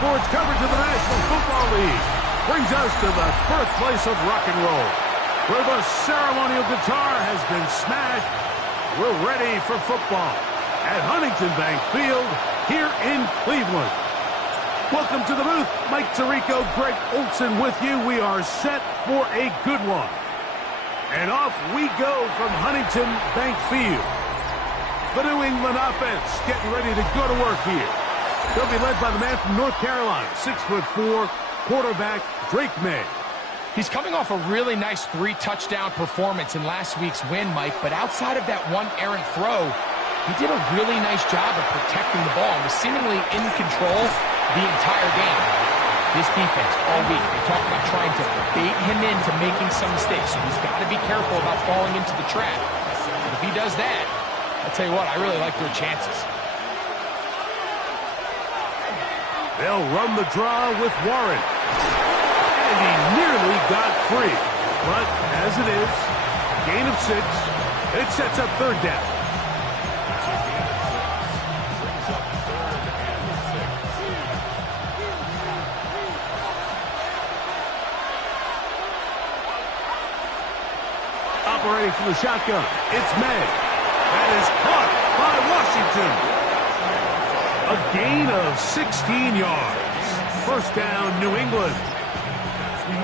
sports coverage of the National Football League brings us to the birthplace of rock and roll, where the ceremonial guitar has been smashed. We're ready for football at Huntington Bank Field here in Cleveland. Welcome to the booth. Mike Tirico, Greg Olson with you. We are set for a good one. And off we go from Huntington Bank Field. The New England offense getting ready to go to work here. They'll be led by the man from North Carolina, 6'4", quarterback Drake May. He's coming off a really nice 3-touchdown performance in last week's win, Mike, but outside of that one errant throw, he did a really nice job of protecting the ball and was seemingly in control the entire game. This defense all week, they talk about trying to bait him into making some mistakes, so he's got to be careful about falling into the trap. But if he does that, I'll tell you what, I really like their chances. They'll run the draw with Warren. And he nearly got free. But as it is, gain of 6, it sets up third down. Operating from the shotgun, it's May. That is caught by Washington. A gain of 16 yards. First down, New England.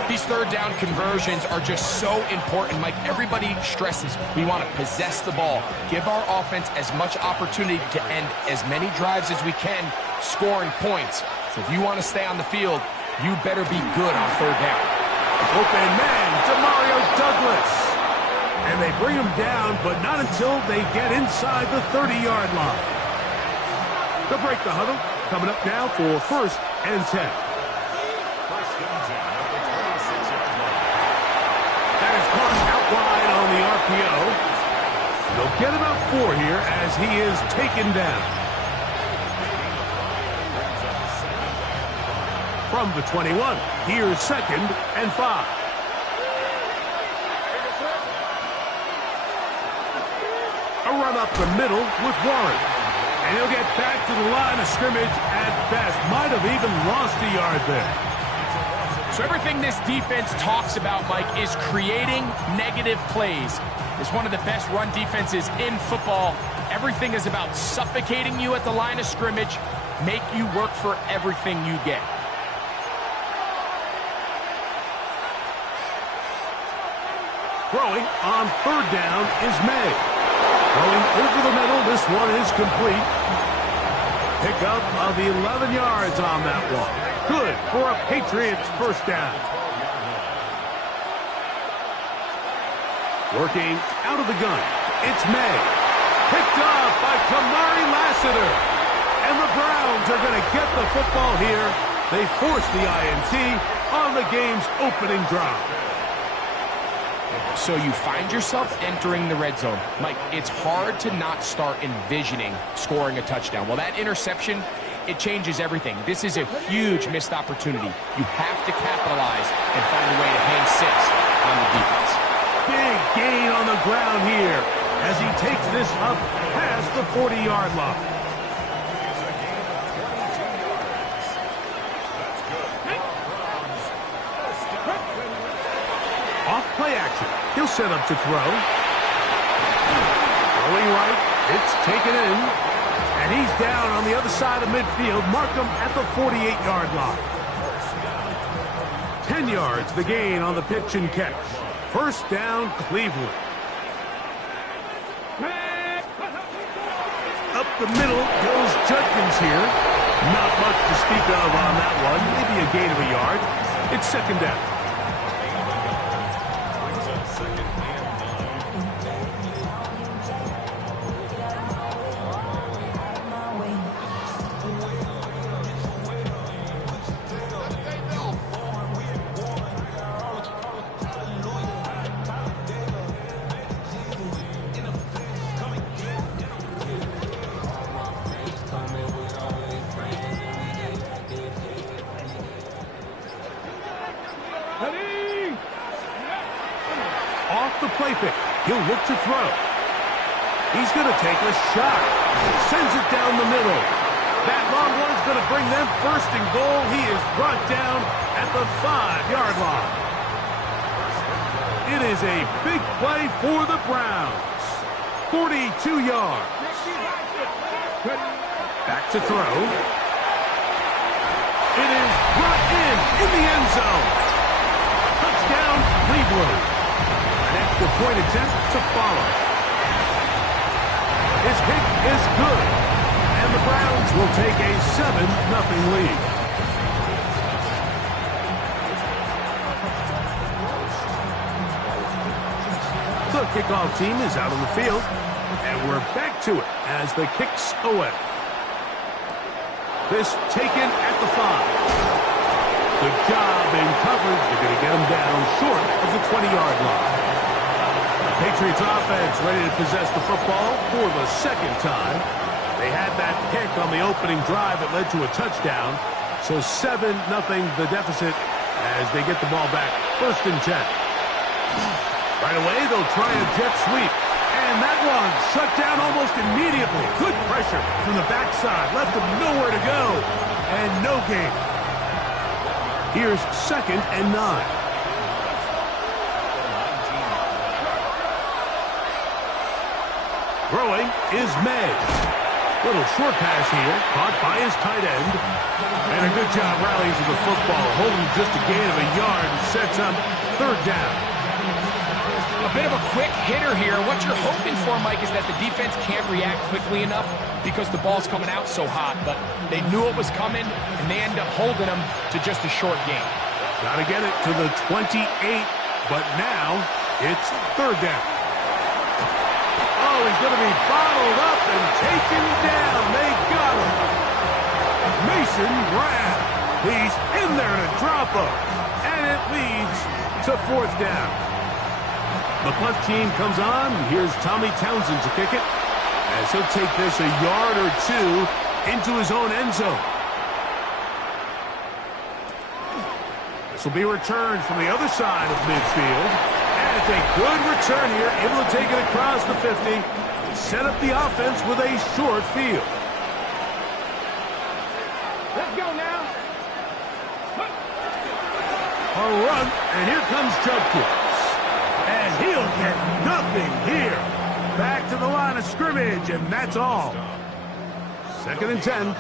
These third down conversions are just so important, Mike. Everybody stresses we want to possess the ball, give our offense as much opportunity to end as many drives as we can, scoring points. So if you want to stay on the field, you better be good on third down. Open man, Demario Douglas. And they bring him down, but not until they get inside the 30-yard line. They'll break the huddle. Coming up now for first and 10. That is caught out wide on the RPO. They'll get about 4 here as he is taken down. From the 21, here's second and 5. A run up the middle with Warren. And he'll get back to the line of scrimmage at best. Might have even lost a yard there. So everything this defense talks about, Mike, is creating negative plays. It's one of the best run defenses in football. Everything is about suffocating you at the line of scrimmage, make you work for everything you get. Throwing on third down is May. Going over the middle, this one is complete. Pickup of 11 yards on that one. Good for a Patriots first down. Working out of the gun, it's May. Picked off by Kamari Lassiter. And the Browns are going to get the football here. They force the INT on the game's opening drive. So you find yourself entering the red zone. Mike, it's hard to not start envisioning scoring a touchdown. Well, that interception, it changes everything. This is a huge missed opportunity. You have to capitalize and find a way to hang 6 on the defense. Big gain on the ground here as he takes this up past the 40-yard line. Off play action. He'll set up to throw. Throwing right. It's taken in. And he's down on the other side of midfield. Mark him at the 48-yard line. 10 yards the gain on the pitch and catch. First down, Cleveland. Up the middle goes Judkins here. Not much to speak of on that one. Maybe a gain of a yard. It's second down. Off the play fake. He'll look to throw. He's going to take a shot. Sends it down the middle. That long one's going to bring them first and goal. He is brought down at the 5-yard line. It is a big play for the Browns. 42 yards. Back to throw. It is brought in the end zone. Touchdown, Cleveland. An extra point attempt to follow. His kick is good. And the Browns will take a 7-0 lead. The kickoff team is out on the field. And we're back to it as the kick's away. This taken at the 5. Good job in coverage. They're going to get him down short of the 20-yard line. The Patriots offense ready to possess the football for the second time. They had that pick on the opening drive that led to a touchdown. So 7-0 the deficit as they get the ball back. 1st and 10. Right away, they'll try a jet sweep. And that one shut down almost immediately. Good pressure from the backside. Left him nowhere to go. And no gain. Here's 2nd and 9. Throwing is May. Little short pass here. Caught by his tight end. And a good job rallying to the football. Holding just a gain of a yard and sets up 3rd down. A bit of a quick hitter here. What you're hoping for, Mike, is that the defense can't react quickly enough because the ball's coming out so hot. But they knew it was coming, and they end up holding them to just a short gain. Got to get it to the 28, but now it's 3rd down. Oh, he's going to be bottled up and taken down. They got him. Mason Brown. He's in there to drop him. And it leads to 4th down. The punt team comes on. Here's Tommy Townsend to kick it, as he'll take this a yard or 2 into his own end zone. This will be returned from the other side of midfield. And it's a good return here, able to take it across the 50. Set up the offense with a short field. Let's go now. A run, and here comes Judkins. And he'll get nothing here. Back to the line of scrimmage, and that's all. 2nd and 10.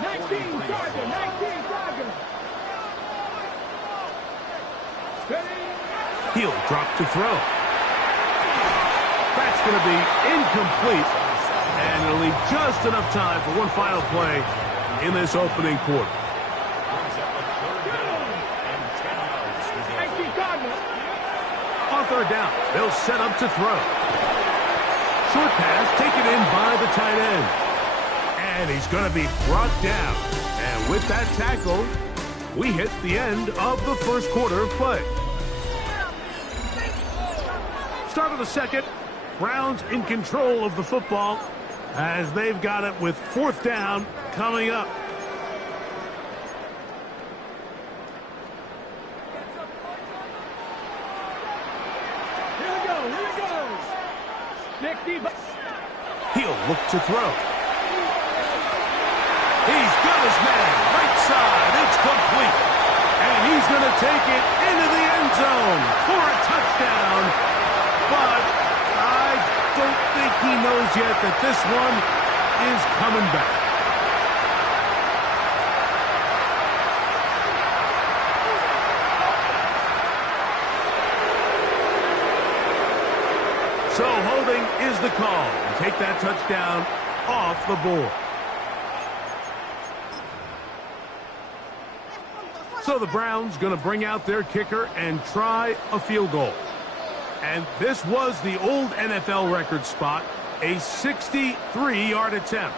19 Charger, 19 Charger. He'll drop to throw. That's going to be incomplete. And it'll leave just enough time for one final play in this opening quarter. On 3rd down, they'll set up to throw. Short pass taken in by the tight end. And he's going to be brought down. And with that tackle, we hit the end of the 1st quarter of play. Start of the 2nd. Browns in control of the football as they've got it with 4th down coming up. He'll look to throw. He's got his man right side. It's complete. And he's going to take it into the end zone for a touchdown. But I don't think he knows yet that this one is coming back. So holding is the call. Take that touchdown off the board. So the Browns going to bring out their kicker and try a field goal. And this was the old NFL record spot, a 63-yard attempt.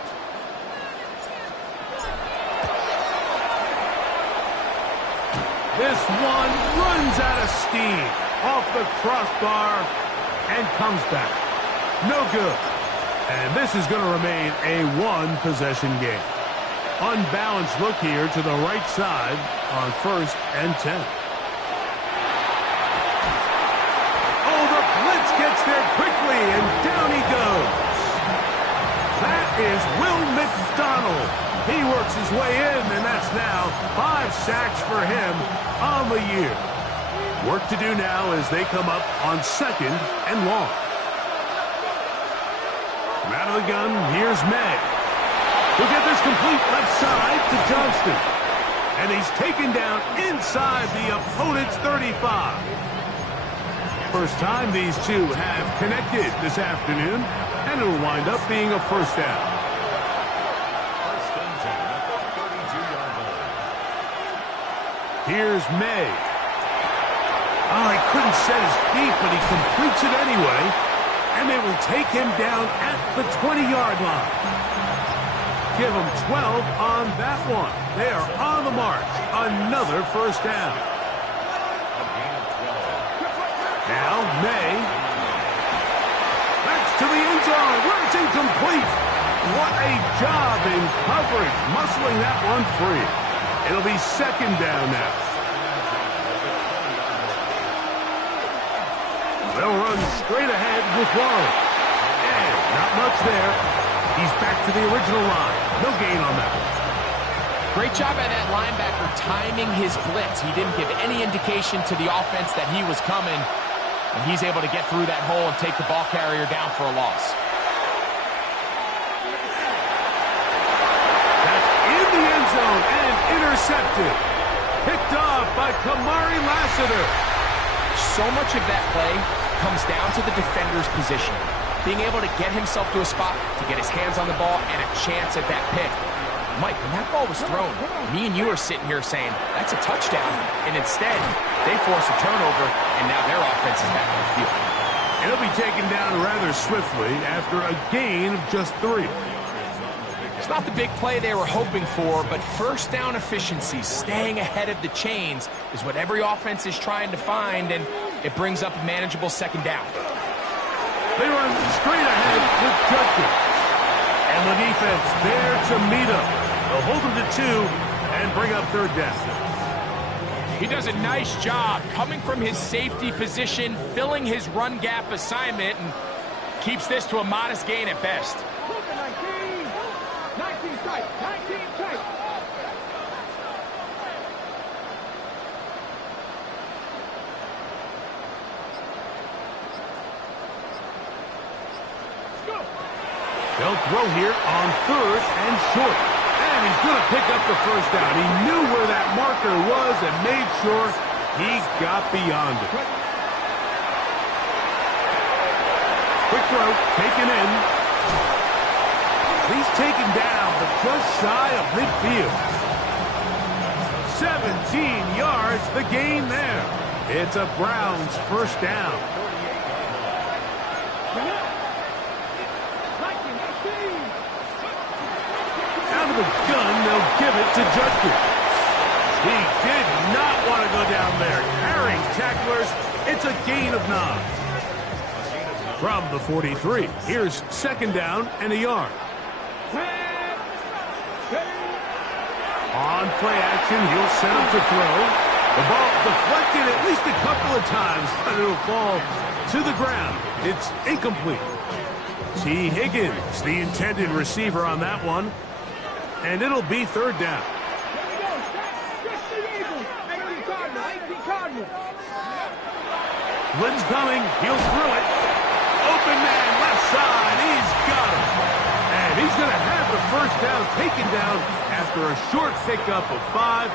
This one runs out of steam off the crossbar and comes back. No good. And this is going to remain a one-possession game. Unbalanced look here to the right side on 1st and 10. Oh, the blitz gets there quickly, and down he goes. He works his way in, and that's now 5 sacks for him on the year. Work to do now as they come up on 2nd and long. From out of the gun, here's May. He'll get this complete left side to Johnston. And he's taken down inside the opponent's 35. First time these two have connected this afternoon, and it'll wind up being a first down. Here's May. Oh, he couldn't set his feet, but he completes it anyway. And they will take him down at the 20-yard line. Give him 12 on that one. They are on the march. Another first down. Now, May. That's to the end zone where it's incomplete. What a job in coverage, muscling that one free. It'll be 2nd down now. They'll run straight ahead with Warren. And not much there. He's back to the original line. No gain on that one. Great job by that linebacker timing his blitz. He didn't give any indication to the offense that he was coming. And he's able to get through that hole and take the ball carrier down for a loss. That's in the end zone and intercepted. Picked off by Kamari Lassiter. So much of that play comes down to the defender's position. Being able to get himself to a spot, to get his hands on the ball, and a chance at that pick. Mike, when that ball was thrown, me and you are sitting here saying, that's a touchdown. And instead, they force a turnover, and now their offense is back on the field. It'll be taken down rather swiftly after a gain of just 3. It's not the big play they were hoping for, but first down efficiency, staying ahead of the chains, is what every offense is trying to find, and it brings up a manageable 2nd down. They run straight ahead with Judkins. And the defense there to meet him. They'll hold him to 2 and bring up 3rd down. He does a nice job coming from his safety position, filling his run gap assignment, and keeps this to a modest gain at best. 19 tight, 19 tight. They'll throw here on 3rd and short. And he's going to pick up the first down. He knew where that marker was and made sure he got beyond it. Quick throw, taken in. He's taken down, but just shy of midfield. 17 yards, the gain there. It's a Browns first down. Out of the gun, they'll give it to Judkins. He did not want to go down there. Carrying tacklers, it's a gain of 9. From the 43, here's 2nd down and a yard. On play action, he'll set up to throw. The ball deflected at least a couple of times, but it'll fall to the ground. It's incomplete. T. Higgins, the intended receiver on that one. And it'll be 3rd down. Lynn's coming. He'll throw it. Open man, left side. He's got him. And he's going to have the first down taken down after a short pickup of 5,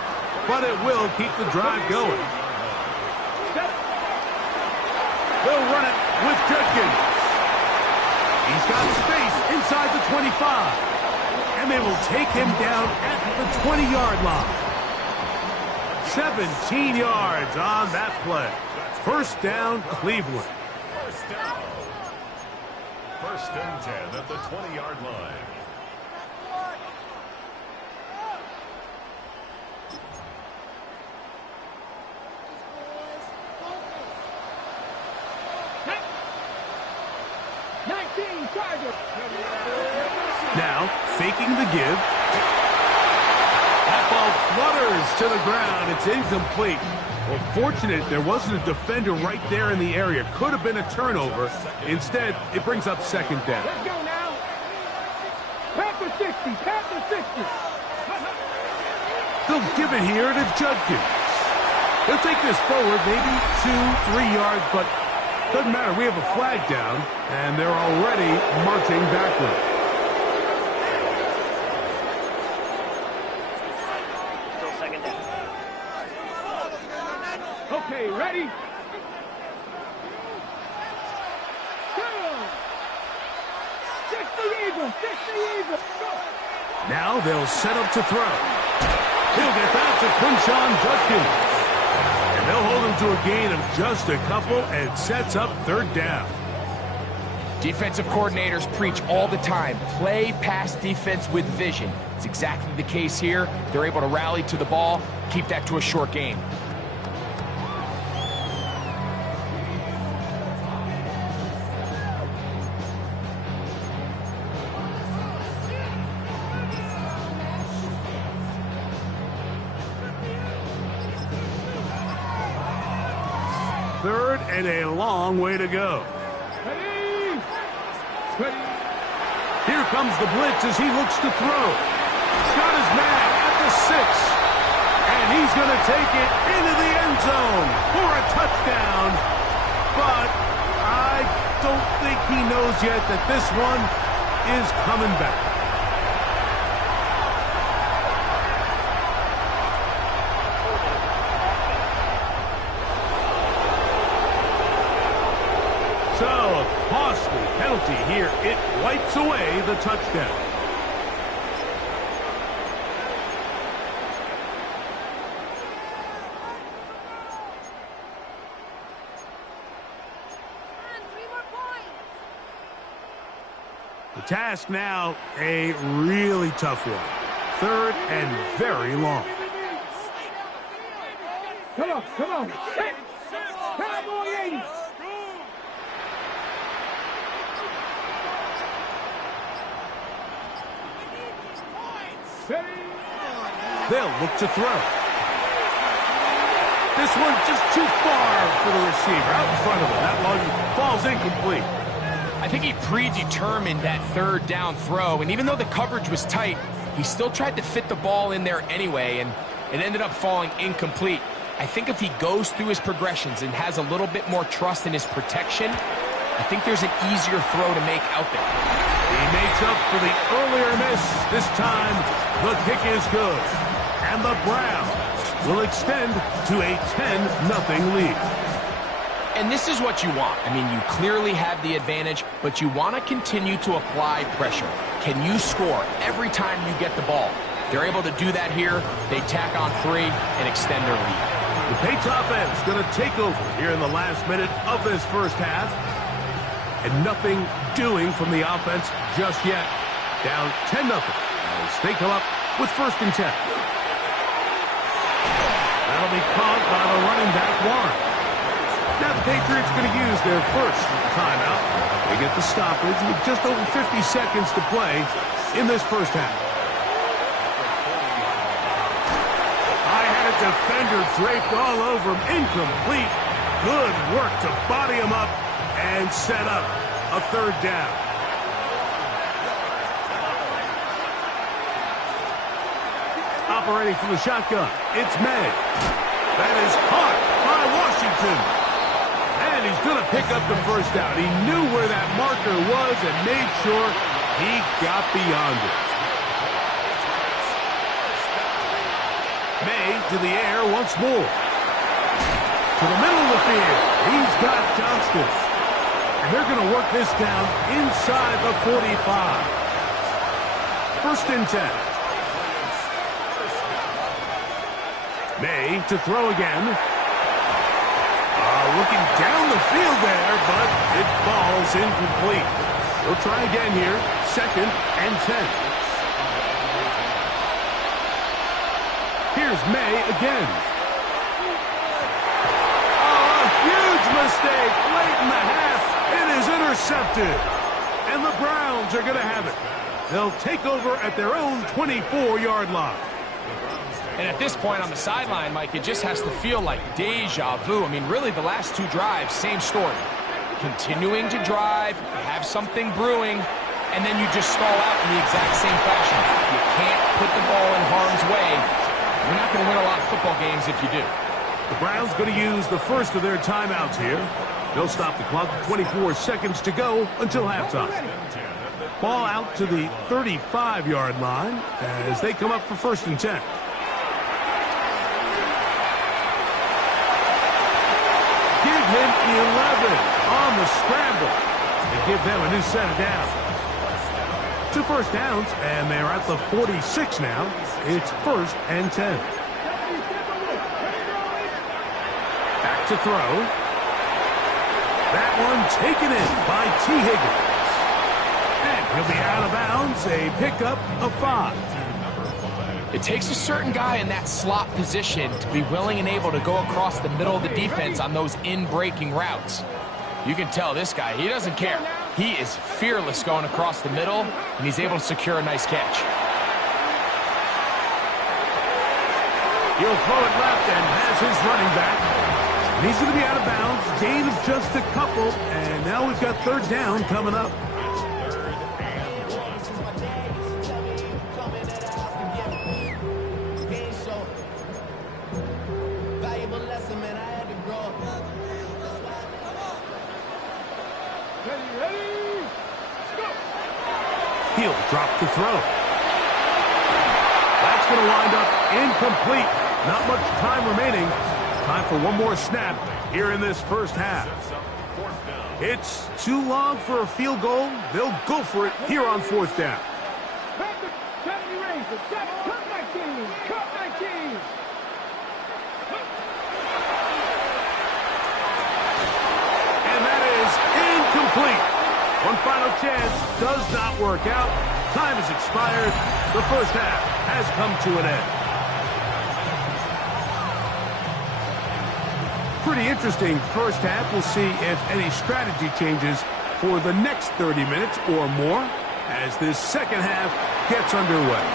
but it will keep the drive going. They'll run it with Judkins. He's got space inside the 25. And they will take him down at the 20-yard line. 17 yards on that play. First down, Cleveland. First and 10 at the 20-yard line. Now, faking the give. That ball flutters to the ground. It's incomplete. Well, fortunate there wasn't a defender right there in the area. Could have been a turnover. Instead, it brings up 2nd down. Let's go now. Panther 60, Panther 60. They'll give it here to Judkins. He'll take this forward, maybe 2-3 yards, but doesn't matter. We have a flag down, and they're already marching backward. Still second down. Okay, ready? Now they'll set up to throw. He'll get that to Quinshon Judkins. And they'll hold him to a gain of just a couple and sets up third down. Defensive coordinators preach all the time, play pass defense with vision. It's exactly the case here. They're able to rally to the ball, keep that to a short game. Third and a long way to go. Here comes the blitz as he looks to throw. Got his man at the 6. And he's going to take it into the end zone for a touchdown. But I don't think he knows yet that this one is coming back. So, a costly penalty here. It wipes away the touchdown. The task now, a really tough one. Third and very long. Come on, come on. Cowboy 80. They'll look to throw. This one just too far for the receiver. Out in front of him. That one falls incomplete. I think he predetermined that third down throw, and even though the coverage was tight, he still tried to fit the ball in there anyway, and it ended up falling incomplete. I think if he goes through his progressions and has a little bit more trust in his protection, I think there's an easier throw to make out there. He makes up for the earlier miss. This time, the kick is good. And the Browns will extend to a 10-0 lead. And this is what you want. I mean, you clearly have the advantage, but you want to continue to apply pressure. Can you score every time you get the ball? They're able to do that here. They tack on 3 and extend their lead. The Patriots offense going to take over here in the last minute of this first half. And nothing doing from the offense just yet. Down 10-0 as they come up with 1st and 10. That'll be caught by the running back, Warren. Now the Patriots going to use their first timeout. They get the stoppage with just over 50 seconds to play in this first half. I had a defender draped all over him. Incomplete. Good work to body him up and set up a third down. Operating from the shotgun, it's May. That is caught by Washington. And he's going to pick up the first down. He knew where that marker was and made sure he got beyond it. May to the air once more. To the middle of the field. He's got Johnston. And they're going to work this down inside the 45. 1st and 10. May to throw again. Looking down the field there, but it falls incomplete. They'll try again here. 2nd and 10. Here's May again. Oh, a huge mistake late in the half. It is intercepted. And the Browns are going to have it. They'll take over at their own 24-yard line. And at this point on the sideline, Mike, it just has to feel like deja vu. I mean, really, the last 2 drives, same story. Continuing to drive, have something brewing, and then you just stall out in the exact same fashion. You can't put the ball in harm's way. You're not going to win a lot of football games if you do. The Browns going to use the first of their timeouts here. They'll stop the clock. 24 seconds to go until halftime. Ball out to the 35-yard line as they come up for 1st and 10. Give him 11 on the scramble. They give them a new set of downs. 2 first downs, and they're at the 46 now. It's 1st and 10. Back to throw. That one taken in by T. Higgins. And he'll be out of bounds, a pickup of 5. It takes a certain guy in that slot position to be willing and able to go across the middle of the defense on those in-breaking routes. You can tell this guy, he doesn't care. He is fearless going across the middle, and he's able to secure a nice catch. He'll throw it left and has his running back. And he's going to be out of bounds. Gain of just a couple, and now we've got 3rd down coming up. He'll drop the throw. That's going to wind up incomplete. Not much time remaining. Time for one more snap here in this first half. It's too long for a field goal. They'll go for it here on 4th down. And that is incomplete. One final chance does not work out. Time has expired. The first half has come to an end. Pretty interesting first half. We'll see if any strategy changes for the next 30 minutes or more as this second half gets underway.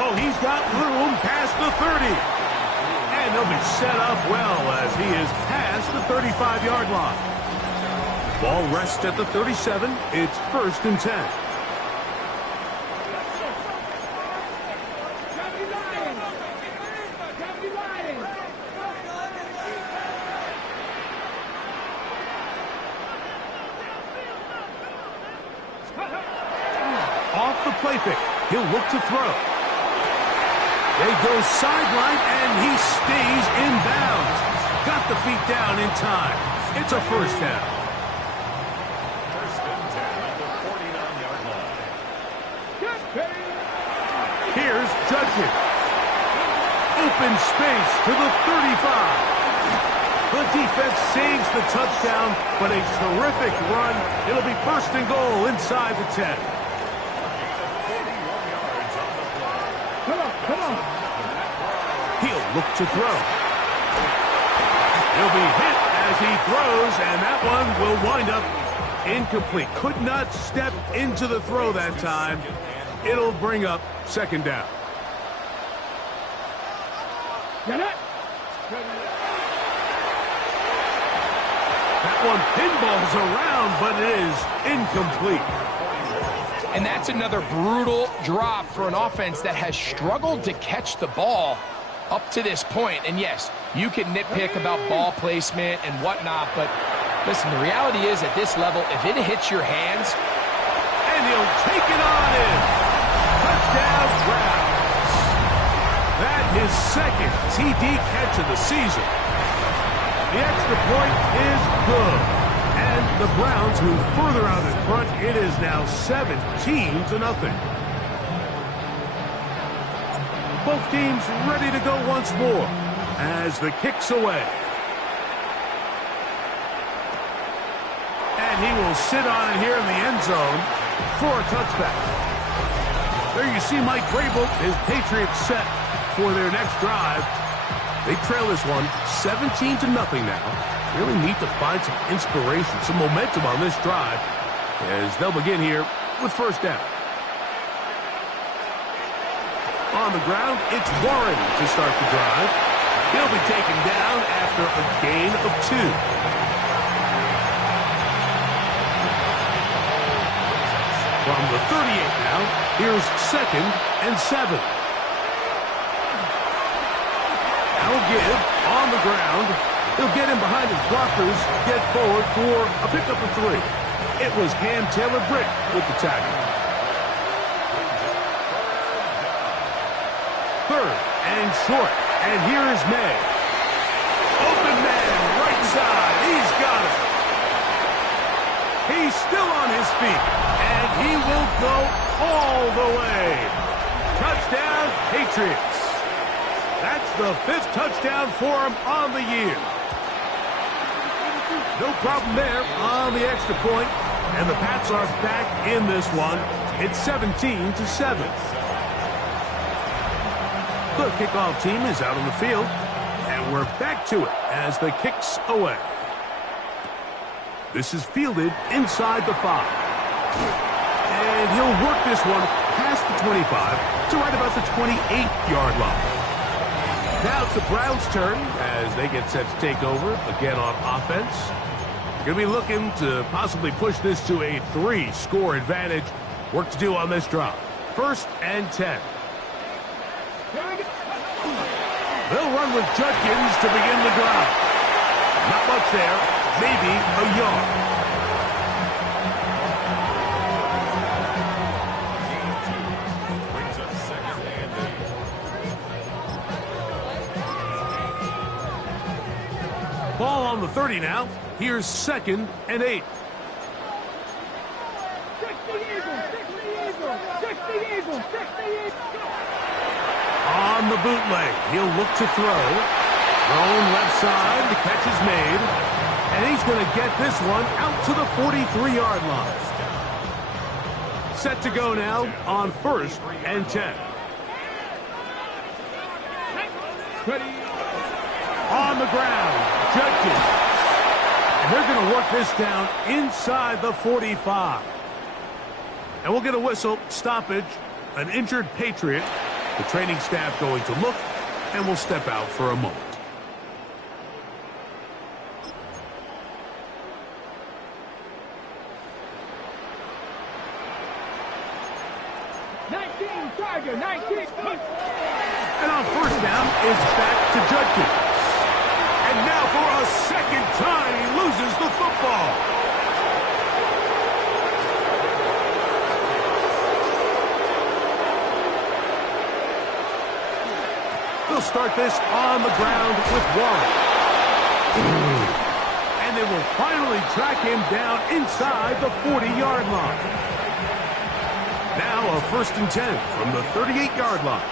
Oh, he's got room past the 30. And he'll be set up well as he is past the 35-yard line. Ball rests at the 37. It's 1st and 10. Off the play fake. He'll look to throw. They go sideline, and he stays in bounds. Got the feet down in time. It's a 1st down. Here's Judkins. Open space to the 35. The defense saves the touchdown, but a terrific run. It'll be 1st and goal inside the 10. Come on. He'll look to throw. He'll be hit as he throws, and that one will wind up incomplete. Could not step into the throw that time. It'll bring up 2nd down. Get it. That one pinballs around, but it is incomplete. And that's another brutal drop for an offense that has struggled to catch the ball up to this point. And yes, you can nitpick about ball placement and whatnot, but listen, the reality is at this level, if it hits your hands, and he'll take it on in. Touchdown, Browns. That his 2nd TD catch of the season. The extra point is good. And the Browns move further out in front. It is now 17-0. Both teams ready to go once more as the kick's away. And he will sit on it here in the end zone for a touchback. There you see Mike Vrabel, his Patriots set for their next drive. They trail this one 17-0 now. Really need to find some inspiration, some momentum on this drive as they'll begin here with 1st down. On the ground, it's Warren to start the drive. He'll be taken down after a gain of 2. From the 38 now, here's 2nd and 7. give on the ground. He'll get in behind his blockers, get forward for a pickup of 3. It was Cam Taylor-Britt with the tackle. 3rd and short. And here is May. Open man, right side. He's got it. He's still on his feet. And he will go all the way. Touchdown, Patriots. That's the 5th touchdown for him on the year. No problem there on the extra point. And the Pats are back in this one. It's 17-7. The kickoff team is out on the field. And we're back to it as the kick's away. This is fielded inside the 5. And he'll work this one past the 25 to right about the 28-yard line. Now it's the Browns' turn as they get set to take over again on offense. Going to be looking to possibly push this to a 3-score advantage. Work to do on this drive. 1st and 10. They'll run with Judkins to begin the drive. Not much there. Maybe a yard. Ball on the 30 now. Here's 2nd and 8. On the bootleg, he'll look to throw. Thrown left side, the catch is made. And he's going to get this one out to the 43-yard line. Set to go now on 1st and 10. On the ground, Judkins. And they're going to work this down inside the 45. And we'll get a whistle, stoppage, an injured Patriot. The training staff going to look, and we'll step out for a moment. And on 1st down, it's back to Judkins. And now for a 2nd time, he loses the football. They'll start this on the ground with Warren. And they will finally track him down inside the 40-yard line. Now a 1st and 10 from the 38-yard line.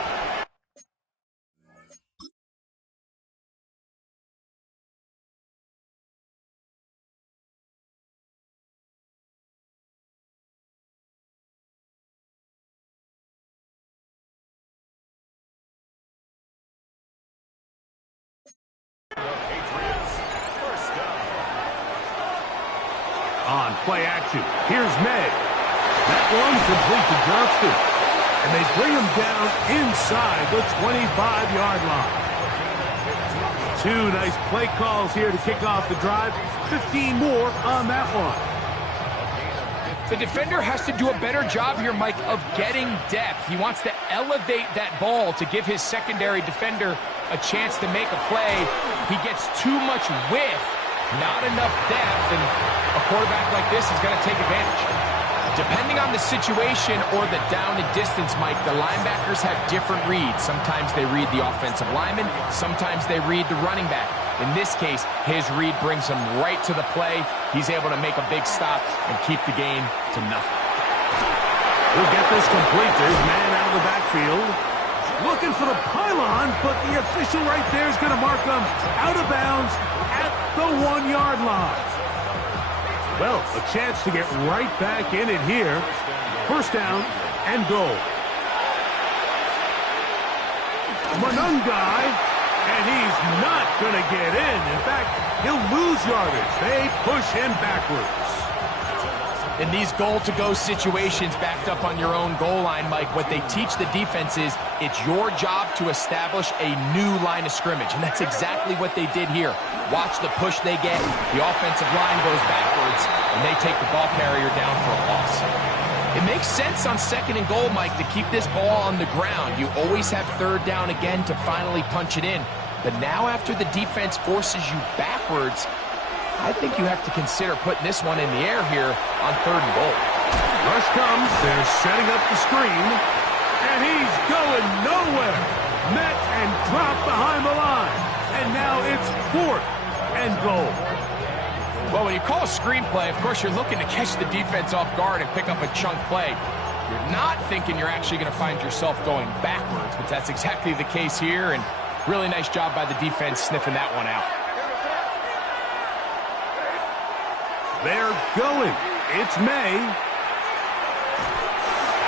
On play action, here's May. That one complete to Johnston. And they bring him down inside the 25-yard line. 2 nice play calls here to kick off the drive. 15 more on that one. The defender has to do a better job here, Mike, of getting depth. He wants to elevate that ball to give his secondary defender a chance to make a play. He gets too much width, not enough depth, and a quarterback like this is going to take advantage. Depending on the situation or the down and distance, Mike, the linebackers have different reads. Sometimes they read the offensive lineman. Sometimes they read the running back. In this case, his read brings him right to the play. He's able to make a big stop and keep the game to nothing. He'll get this complete to his man out of the backfield. Looking for the pylon, but the official right there is going to mark him out of bounds at the 1-yard line. Well, a chance to get right back in it here. 1st down and goal. Monungai, and he's not going to get in. In fact, he'll lose yardage. They push him backwards. In these goal-to-go situations backed up on your own goal line, Mike, what they teach the defense is it's your job to establish a new line of scrimmage, and that's exactly what they did here. Watch the push they get. The offensive line goes backwards, and they take the ball carrier down for a loss. It makes sense on 2nd and goal, Mike, to keep this ball on the ground. You always have 3rd down again to finally punch it in. But now after the defense forces you backwards, I think you have to consider putting this one in the air here on 3rd and goal. Rush comes. They're setting up the screen. And he's going nowhere. Met and dropped behind the line. And now it's 4th and goal. Well, when you call a screenplay, of course, you're looking to catch the defense off guard and pick up a chunk play. You're not thinking you're actually going to find yourself going backwards, but that's exactly the case here, and really nice job by the defense sniffing that one out. They're going. It's May.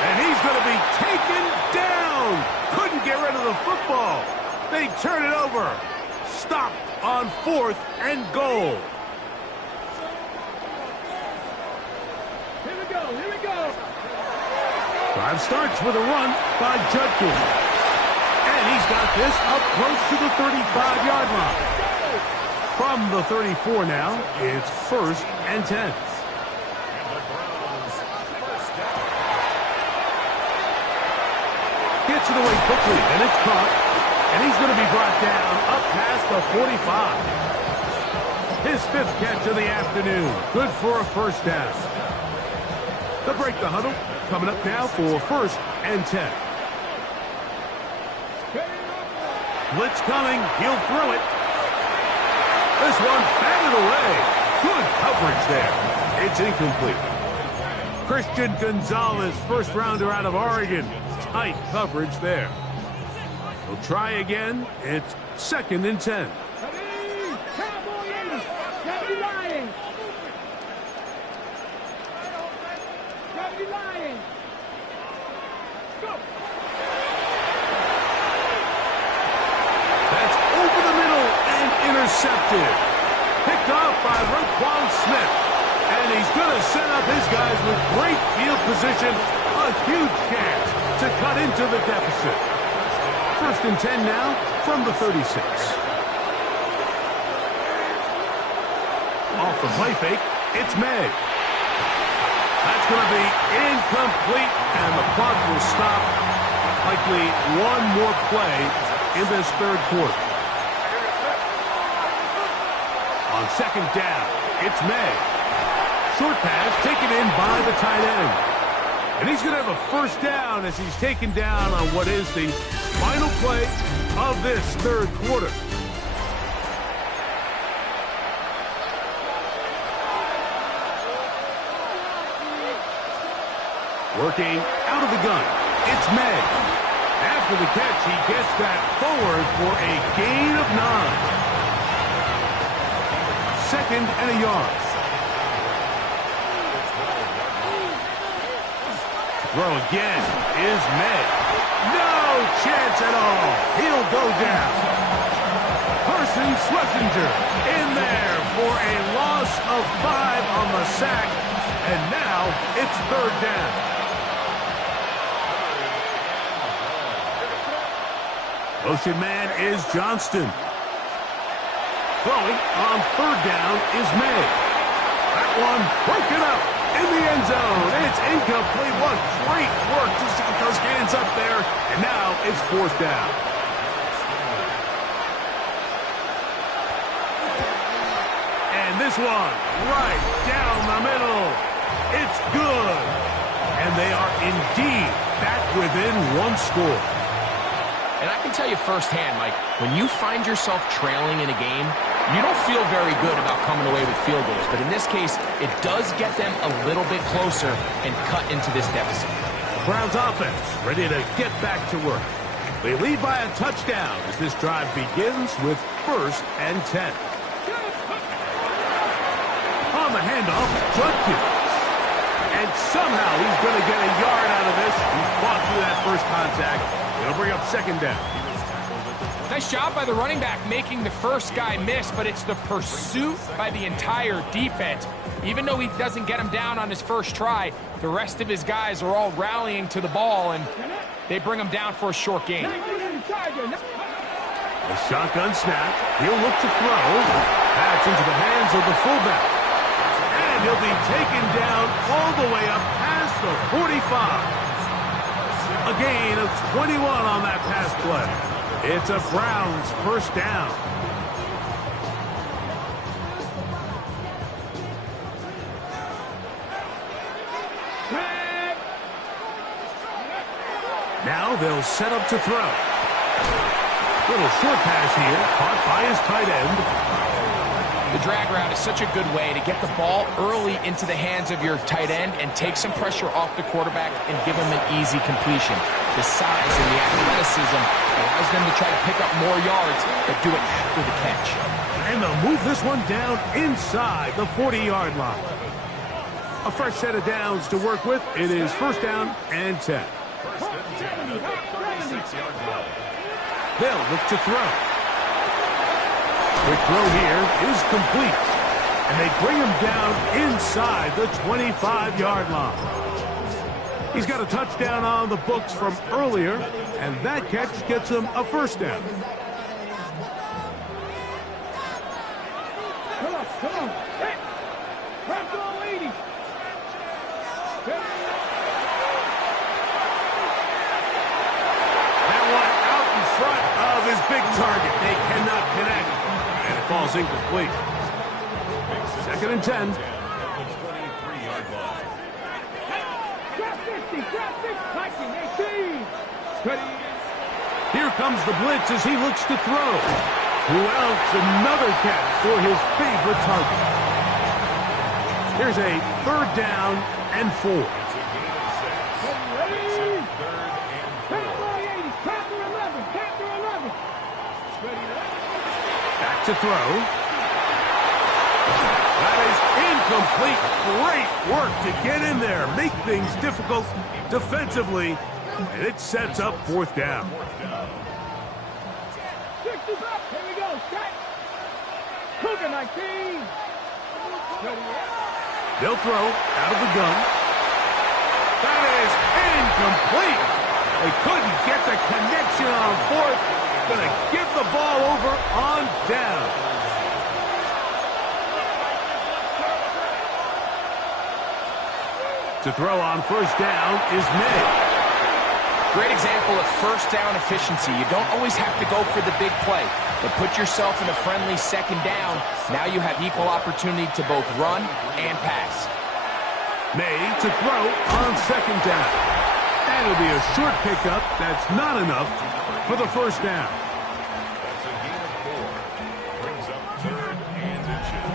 And he's going to be taken down. Couldn't get rid of the football. They turn it over. Stopped on 4th and goal. Here we go, here we go. Drive starts with a run by Judkins. And he's got this up close to the 35-yard line. From the 34 now, it's 1st and 10. Gets it away quickly, and it's caught. And he's going to be brought down up past the 45. His 5th catch of the afternoon. Good for a 1st down. They'll break the huddle. Coming up now for 1st and 10. Blitz coming. He'll throw it. This one batted away. Good coverage there. It's incomplete. Christian Gonzalez, 1st rounder out of Oregon. Tight coverage there. We'll try again. It's 2nd and 10. That's over the middle and intercepted. Picked off by Roquan Smith. And he's going to set up his guys with great field position. A huge chance to cut into the deficit. 1st and 10 now from the 36. Off the play fake, it's May. That's going to be incomplete, and the clock will stop. Likely one more play in this 3rd quarter. On 2nd down, it's May. Short pass taken in by the tight end. And he's going to have a 1st down as he's taken down on what is the final play of this 3rd quarter. Working out of the gun, it's May. After the catch, he gets that forward for a gain of 9. 2nd and a yard. Throw again is May. No chance at all. He'll go down. Carson Schlesinger in there for a loss of 5 on the sack. And now it's 3rd down. Motion man is Johnston. Throwing on 3rd down is May. That one broken up in the end zone. It's incomplete. What great work to set those hands up there. And now it's 4th down. And this one right down the middle. It's good. And they are indeed back within 1 score. And I can tell you firsthand, Mike, when you find yourself trailing in a game, you don't feel very good about coming away with field goals. But in this case, it does get them a little bit closer and cut into this deficit. Browns offense ready to get back to work. They lead by a touchdown as this drive begins with 1st and 10. On the handoff, Judkins. And somehow he's going to get a yard out of this. He fought through that first contact. It'll bring up 2nd down. Nice job by the running back making the first guy miss, but it's the pursuit by the entire defense. Even though he doesn't get him down on his first try, the rest of his guys are all rallying to the ball, and they bring him down for a short gain. A shotgun snap. He'll look to throw. That's into the hands of the fullback. And he'll be taken down all the way up past the 45. A gain of 21 on that pass play. It's a Browns first down. Now they'll set up to throw. Little short pass here, caught by his tight end. The drag route is such a good way to get the ball early into the hands of your tight end and take some pressure off the quarterback and give him an easy completion. The size and the athleticism allows them to try to pick up more yards, but do it after the catch. And they'll move this one down inside the 40-yard line. A fresh set of downs to work with. It is first down and 10. First and 10 at the 36-yard line. They'll look to throw. Quick throw here is complete. And they bring him down inside the 25-yard line. He's got a touchdown on the books from earlier, and that catch gets him a first down. Come on. Hey, press on, lady. That one out in front of his big target. They cannot connect, and it falls incomplete. Second and 10. At the 23-yard line. Drop 50, touching, 18. Here comes the blitz as he looks to throw. Who else? Another catch for his favorite target. Here's a third down and 4. It's a gain of 6. Makes it third and 4. Captain 11. Back to throw. That is incomplete. Great work to get in there. Make things difficult defensively. And it sets up fourth down. 60 back. Here we go. Set. Cougar 19. They'll throw out of the gun. That is incomplete. They couldn't get the connection on fourth. Gonna give the ball over on down. To throw on first down is May. Great example of first down efficiency. You don't always have to go for the big play, but put yourself in a friendly second down. Now you have equal opportunity to both run and pass. May to throw on second down. That'll be a short pickup. That's not enough for the first down. That's a gain of 4. Brings up third and inches.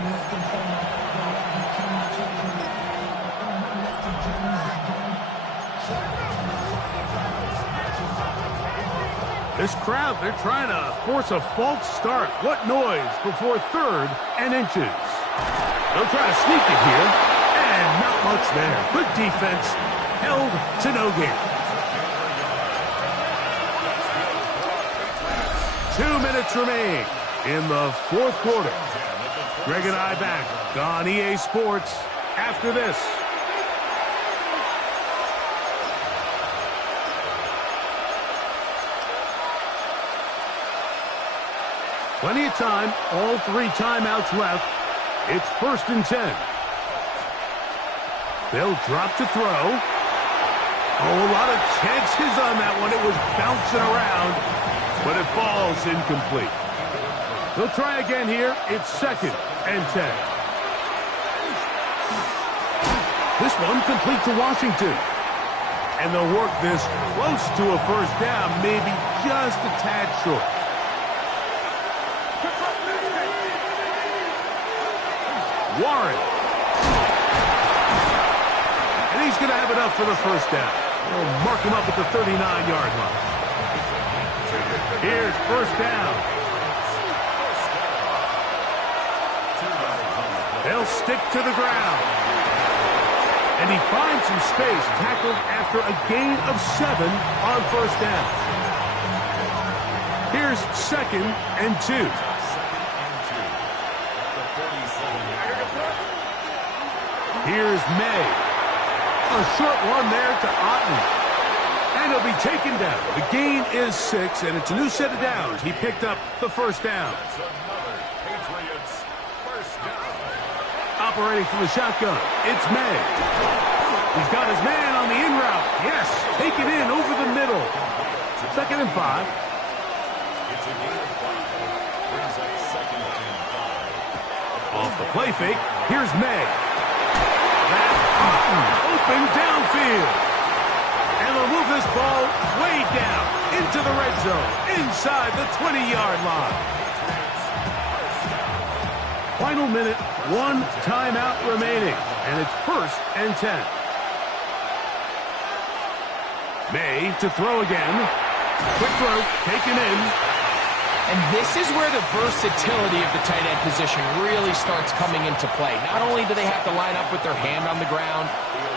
This crowd, they're trying to force a false start. What noise before third and inches. They'll try to sneak it here, and not much there. Good defense, held to no gain. 2 minutes remain in the fourth quarter. Greg and I back on EA Sports after this. Plenty of time, all 3 timeouts left. It's first and 10. They'll drop to throw. Oh, a lot of chances on that one. It was bouncing around, but it falls incomplete. They'll try again here. It's second and 10. This one complete to Washington. And they'll work this close to a first down, maybe just a tad short. Warren. And he's going to have enough for the first down. They'll mark him up at the 39-yard line. Here's first down. They'll stick to the ground. And he finds some space, tackled after a gain of 7 on first down. Here's second and 2. Here's May. A short one there to Otten. And he'll be taken down. The gain is 6, and it's a new set of downs. He picked up the first down. That's another Patriots first down. Operating from the shotgun, it's May. He's got his man on the in route. Yes, take it in over the middle. Second and 5. It's a gain of 5. Brings up second and 5. Off the play fake, here's May. That's open downfield. And they'll move this ball way down into the red zone, inside the 20-yard line. Final minute, 1 timeout remaining, and it's 1st and 10. May to throw again. Quick throw, taken in. And this is where the versatility of the tight end position really starts coming into play. Not only do they have to line up with their hand on the ground,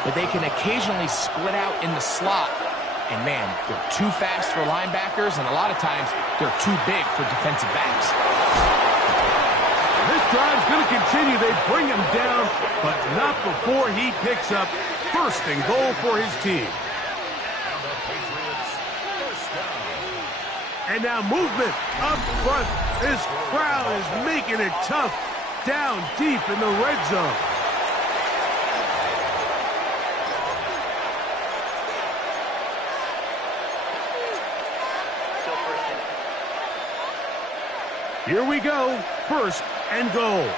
but they can occasionally split out in the slot. And man, they're too fast for linebackers, and a lot of times they're too big for defensive backs. This drive's going to continue. They bring him down, but not before he picks up 1st and goal for his team. And now movement up front. This crowd is making it tough down deep in the red zone. Here we go. 1st and goal.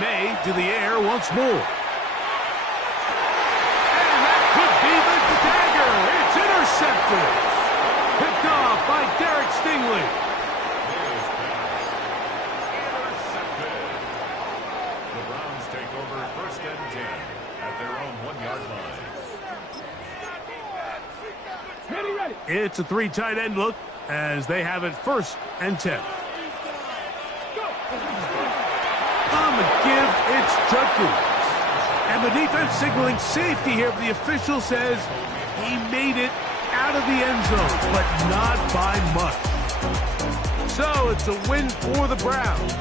May to the air once more. And that could be the dagger. It's intercepted. Picked off by Derek Stingley. Intercepted. The Browns take over 1st and 10 at their own 1-yard line. Ready. It's a 3 tight end look as they have it 1st and 10. On the give, it's Judkins. And the defense signaling safety here, but the official says he made it out of the end zone, but not by much. So it's a win for the Browns.